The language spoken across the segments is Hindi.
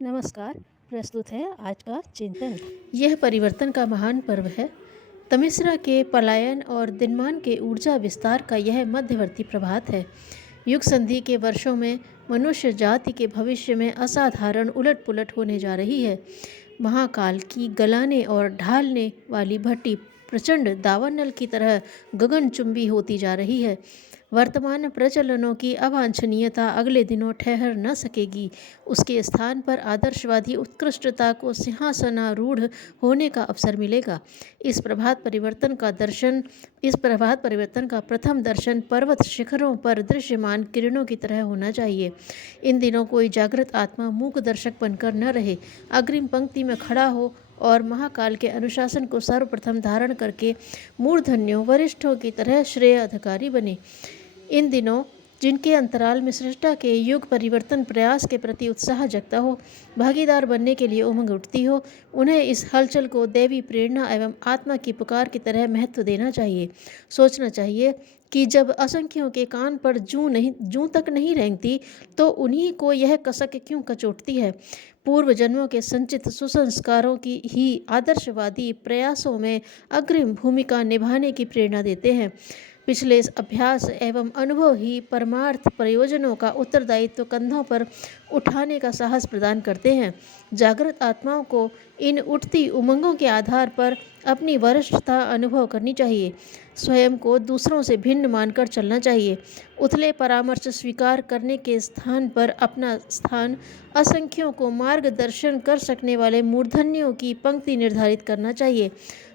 नमस्कार। प्रस्तुत है आज का चिंतन। यह परिवर्तन का महान पर्व है। तमिश्रा के पलायन और दिनमान के ऊर्जा विस्तार का यह मध्यवर्ती प्रभात है। युग संधि के वर्षों में मनुष्य जाति के भविष्य में असाधारण उलट पुलट होने जा रही है। महाकाल की गलाने और ढालने वाली भट्टी प्रचंड दावानल की तरह गगनचुंबी होती जा रही है। वर्तमान प्रचलनों की अवांछनीयता अगले दिनों ठहर न सकेगी। उसके स्थान पर आदर्शवादी उत्कृष्टता को सिंहासनारूढ़ होने का अवसर मिलेगा। इस प्रभात परिवर्तन का प्रथम दर्शन पर्वत शिखरों पर दृश्यमान किरणों की तरह होना चाहिए। इन दिनों कोई जागृत आत्मा मूक दर्शक बनकर न रहे, अग्रिम पंक्ति में खड़ा हो और महाकाल के अनुशासन को सर्वप्रथम धारण करके मूर्धन्यों वरिष्ठों की तरह श्रेय अधिकारी बने। इन दिनों जिनके अंतराल में सृष्टा के युग परिवर्तन प्रयास के प्रति उत्साह जगता हो, भागीदार बनने के लिए उमंग उठती हो, उन्हें इस हलचल को दैवी प्रेरणा एवं आत्मा की पुकार की तरह महत्व देना चाहिए। सोचना चाहिए कि जब असंख्यों के कान पर जूं तक नहीं रेंगती तो उन्हीं को यह कसक क्यों कचोटती है। पूर्व जन्मों के संचित सुसंस्कारों की ही आदर्शवादी प्रयासों में अग्रिम भूमिका निभाने की प्रेरणा देते हैं। पिछले अभ्यास एवं अनुभव ही परमार्थ प्रयोजनों का उत्तरदायित्व कंधों पर उठाने का साहस प्रदान करते हैं। जागृत आत्माओं को इन उठती उमंगों के आधार पर अपनी वरिष्ठता अनुभव करनी चाहिए। स्वयं को दूसरों से भिन्न मानकर चलना चाहिए। उथले परामर्श स्वीकार करने के स्थान पर अपना स्थान असंख्यों को मार्गदर्शन कर सकने वाले मूर्धन्यों की पंक्ति निर्धारित करना चाहिए।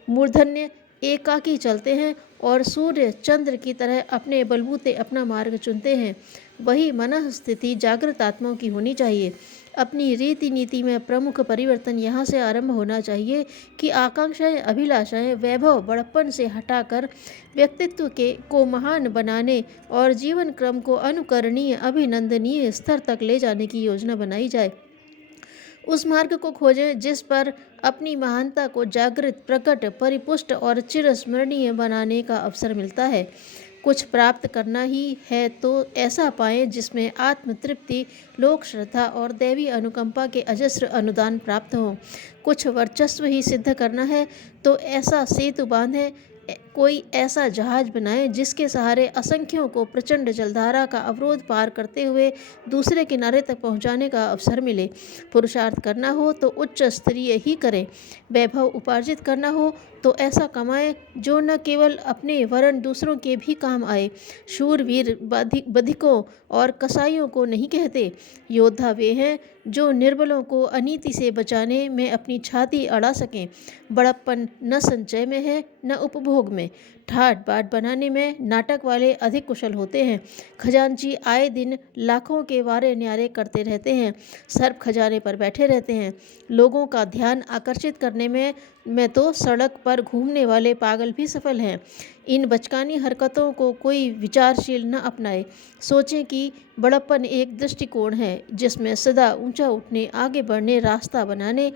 मूर्धन्य एकाकी चलते हैं और सूर्य चंद्र की तरह अपने बलबूते अपना मार्ग चुनते हैं। वही मनः स्थिति जागृत आत्माओं की होनी चाहिए। अपनी रीति नीति में प्रमुख परिवर्तन यहाँ से आरंभ होना चाहिए कि आकांक्षाएं, अभिलाषाएं वैभव बड़प्पन से हटाकर व्यक्तित्व को महान बनाने और जीवन क्रम को अनुकरणीय अभिनंदनीय स्तर तक ले जाने की योजना बनाई जाए। उस मार्ग को खोजें जिस पर अपनी महानता को जागृत, प्रकट, परिपुष्ट और चिरस्मरणीय बनाने का अवसर मिलता है। कुछ प्राप्त करना ही है तो ऐसा पाएं जिसमें आत्मतृप्ति, लोक श्रद्धा और दैवी अनुकंपा के अजस्र अनुदान प्राप्त हों। कुछ वर्चस्व ही सिद्ध करना है तो ऐसा सेतु बांधें, कोई ऐसा जहाज बनाएं जिसके सहारे असंख्यों को प्रचंड जलधारा का अवरोध पार करते हुए दूसरे किनारे तक पहुंचाने का अवसर मिले। पुरुषार्थ करना हो तो उच्च स्तरीय ही करें। वैभव उपार्जित करना हो तो ऐसा कमाएं जो न केवल अपने वरन दूसरों के भी काम आए। शूरवीर बधिकों और कसाईयों को नहीं कहते। योद्धा वे हैं जो निर्बलों को अनीति से बचाने में अपनी छाती अड़ा सकें। बड़प्पन न संचय में है न उपभोग में। ठाट बाट बनाने में नाटक वाले अधिक कुशल होते हैं। खजांची आए दिन लाखों के वारे न्यारे करते रहते हैं, सर्प खजाने पर बैठे रहते हैं। लोगों का ध्यान आकर्षित करने में तो सड़क पर घूमने वाले पागल भी सफल हैं। इन बचकानी हरकतों को कोई विचारशील न अपनाए। सोचें कि बड़प्पन एक दृष्टिकोण है जिसमें सदा ऊंचा उठने, आगे बढ़ने, रास्ता बनाने,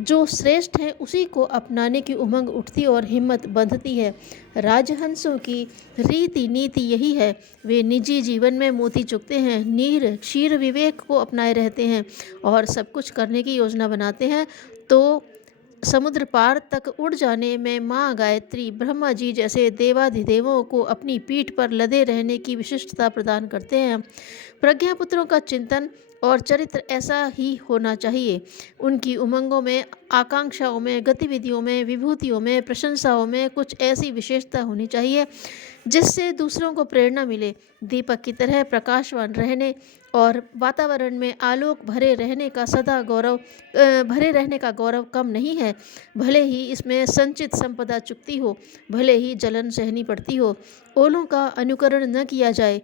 जो श्रेष्ठ है उसी को अपनाने की उमंग उठती और हिम्मत बंधती है। राजहंसों की रीति नीति यही है। वे निजी जीवन में मोती चुगते हैं, नीर क्षीर विवेक को अपनाए रहते हैं और सब कुछ करने की योजना बनाते हैं तो समुद्र पार तक उड़ जाने में माँ गायत्री, ब्रह्मा जी जैसे देवाधिदेवों को अपनी पीठ पर लदे रहने की विशिष्टता प्रदान करते हैं। प्रज्ञापुत्रों का चिंतन और चरित्र ऐसा ही होना चाहिए। उनकी उमंगों में, आकांक्षाओं में, गतिविधियों में, विभूतियों में, प्रशंसाओं में कुछ ऐसी विशेषता होनी चाहिए जिससे दूसरों को प्रेरणा मिले। दीपक की तरह प्रकाशवान रहने और वातावरण में आलोक भरे रहने का गौरव कम नहीं है। भले ही इसमें संचित संपदा चुकती हो, भले ही जलन सहनी पड़ती हो। ओलों का अनुकरण न किया जाए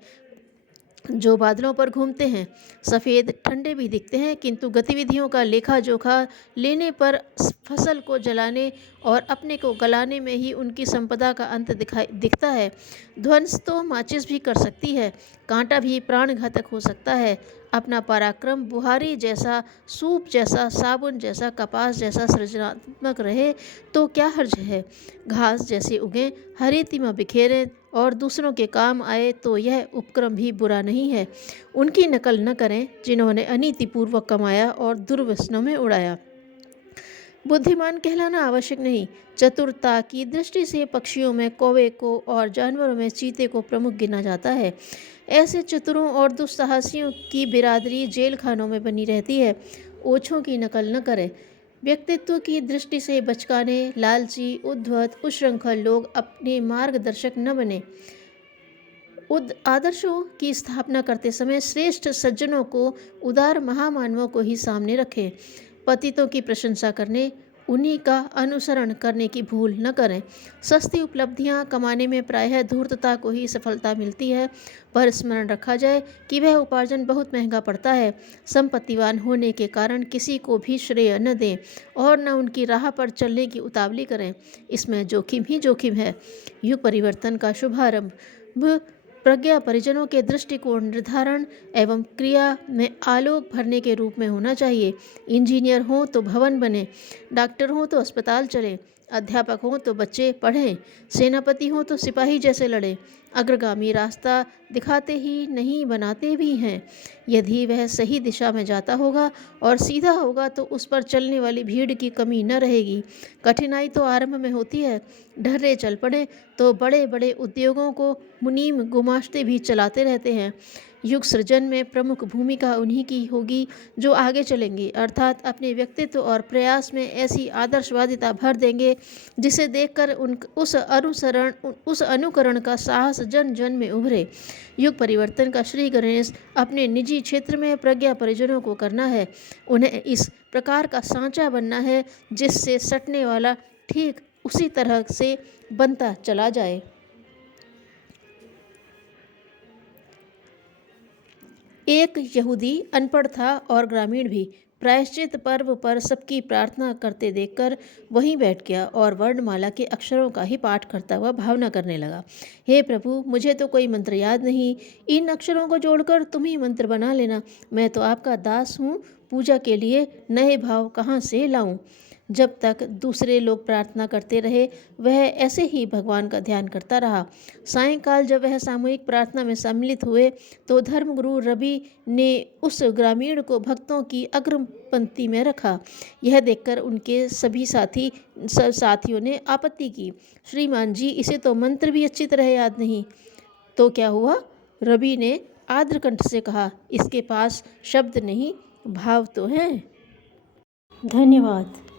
जो बादलों पर घूमते हैं। सफ़ेद ठंडे भी दिखते हैं किंतु गतिविधियों का लेखा जोखा लेने पर फसल को जलाने और अपने को गलाने में ही उनकी संपदा का अंत दिखता है। ध्वंस तो माचिस भी कर सकती है, कांटा भी प्राणघातक हो सकता है। अपना पराक्रम बुहारी जैसा, सूप जैसा, साबुन जैसा, कपास जैसा सृजनात्मक रहे तो क्या हर्ज है। घास जैसे उगें, हरी तिमा बिखेरें और दूसरों के काम आए तो यह उपक्रम भी बुरा नहीं है। उनकी नकल न करें जिन्होंने अनीतिपूर्वक कमाया और दुर्व्यसनों में उड़ाया। बुद्धिमान कहलाना आवश्यक नहीं, चतुरता की दृष्टि से पक्षियों में कौवे को और जानवरों में चीते को प्रमुख गिना जाता है। ऐसे चतुरों और दुस्साहसियों की बिरादरी जेल खानों में बनी रहती है। ओछों की नकल न करें। व्यक्तित्व की दृष्टि से बचकाने, लालची, उद्धत, उच्छृंखल लोग अपने मार्गदर्शक न बने। आदर्शों की स्थापना करते समय श्रेष्ठ सज्जनों को, उदार महामानवों को ही सामने रखें। पतितों की प्रशंसा करने, उन्हीं का अनुसरण करने की भूल न करें। सस्ती उपलब्धियां कमाने में प्रायः धूर्तता को ही सफलता मिलती है, पर स्मरण रखा जाए कि वह उपार्जन बहुत महंगा पड़ता है। संपत्तिवान होने के कारण किसी को भी श्रेय न दें और न उनकी राह पर चलने की उतावली करें। इसमें जोखिम ही जोखिम है। युग परिवर्तन का शुभारंभ प्रज्ञा परिजनों के दृष्टिकोण निर्धारण एवं क्रिया में आलोक भरने के रूप में होना चाहिए। इंजीनियर हों तो भवन बने, डॉक्टर हों तो अस्पताल चलें, अध्यापक हों तो बच्चे पढ़ें, सेनापति हों तो सिपाही जैसे लड़ें। अग्रगामी रास्ता दिखाते ही नहीं, बनाते भी हैं। यदि वह सही दिशा में जाता होगा और सीधा होगा तो उस पर चलने वाली भीड़ की कमी न रहेगी। कठिनाई तो आरंभ में होती है। ढर्रे चल पड़े तो बड़े बड़े उद्योगों को मुनीम गुमाश्ते भी चलाते रहते हैं। युग सृजन में प्रमुख भूमिका उन्हीं की होगी जो आगे चलेंगे, अर्थात अपने व्यक्तित्व और प्रयास में ऐसी आदर्शवादिता भर देंगे जिसे देखकर उस अनुकरण का साहस जन जन में उभरे। युग परिवर्तन का श्री गणेश अपने निजी क्षेत्र में प्रज्ञा परिजनों को करना है। उन्हें इस प्रकार का सांचा बनना है जिससे सटने वाला ठीक उसी तरह से बनता चला जाए। एक यहूदी अनपढ़ था और ग्रामीण भी। प्रायश्चित पर्व पर सबकी प्रार्थना करते देखकर वहीं बैठ गया और वर्णमाला के अक्षरों का ही पाठ करता हुआ भावना करने लगा। हे प्रभु, मुझे तो कोई मंत्र याद नहीं, इन अक्षरों को जोड़कर तुम ही मंत्र बना लेना। मैं तो आपका दास हूँ, पूजा के लिए नए भाव कहाँ से लाऊं। जब तक दूसरे लोग प्रार्थना करते रहे वह ऐसे ही भगवान का ध्यान करता रहा। सायंकाल जब वह सामूहिक प्रार्थना में सम्मिलित हुए तो धर्मगुरु रवि ने उस ग्रामीण को भक्तों की अग्र पंक्ति में रखा। यह देखकर उनके सभी साथियों ने आपत्ति की, श्रीमान जी, इसे तो मंत्र भी अच्छी तरह याद नहीं। तो क्या हुआ? रवि ने आर्द्र कंठ से कहा, इसके पास शब्द नहीं, भाव तो हैं। धन्यवाद।